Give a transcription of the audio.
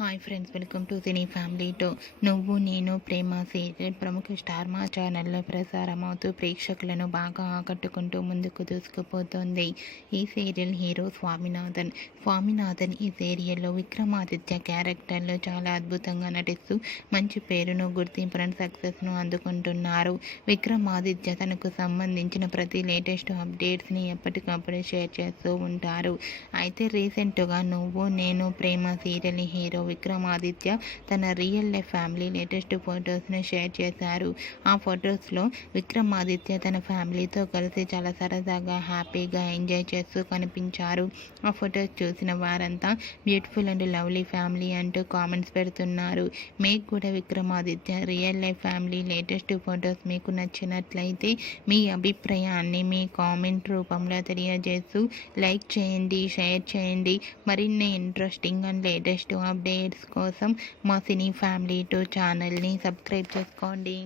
Hi friends, welcome to cine family two. నువ్వు నేను ప్రేమ serial ప్రముఖ స్టార్ మా ఛానల్లో ప్రసారమవుతూ ప్రేక్షకులను బాగా ఆకట్టుకుంటూ ముందుకు దూసుకుపోతుంది. ఈ సీరియల్ హీరో స్వామినాథన్ ఈ సీరియల్లో విక్రమాదిత్య క్యారెక్టర్లో చాలా అద్భుతంగా నటిస్తూ మంచి పేరును, గుర్తింపును, సక్సెస్ను అందుకుంటున్నారు. విక్రమాదిత్య తనకు సంబంధించిన ప్రతి లేటెస్ట్ అప్డేట్స్ని ఎప్పటికప్పుడు షేర్ చేస్తూ ఉంటారు. అయితే రీసెంట్గా నువ్వు నేను ప్రేమ సీరియల్ హీరో విక్రమాదిత్య తన రియల్ లైఫ్ ఫ్యామిలీ లేటెస్ట్ ఫొటోస్ను షేర్ చేశారు. ఆ ఫొటోస్లో విక్రమాదిత్య తన ఫ్యామిలీతో కలిసి చాలా సరదాగా, హ్యాపీగా ఎంజాయ్ చేస్తూ కనిపించారు. ఆ ఫొటోస్ చూసిన వారంతా బ్యూటిఫుల్ అండ్ లవ్లీ ఫ్యామిలీ అంటూ కామెంట్స్ పెడుతున్నారు. మీకు కూడా Vikramaditya real life family latest photos మీకు నచ్చినట్లయితే మీ అభిప్రాయాన్ని మీ కామెంట్ రూపంలో తెలియజేస్తూ లైక్ చేయండి, షేర్ చేయండి. మరిన్ని ఇంట్రెస్టింగ్ అండ్ లేటెస్ట్ అప్డేట్స్ కోసం మా సినీ ఫ్యామిలీ టూ ఛానల్ని సబ్స్క్రైబ్ చేసుకోండి.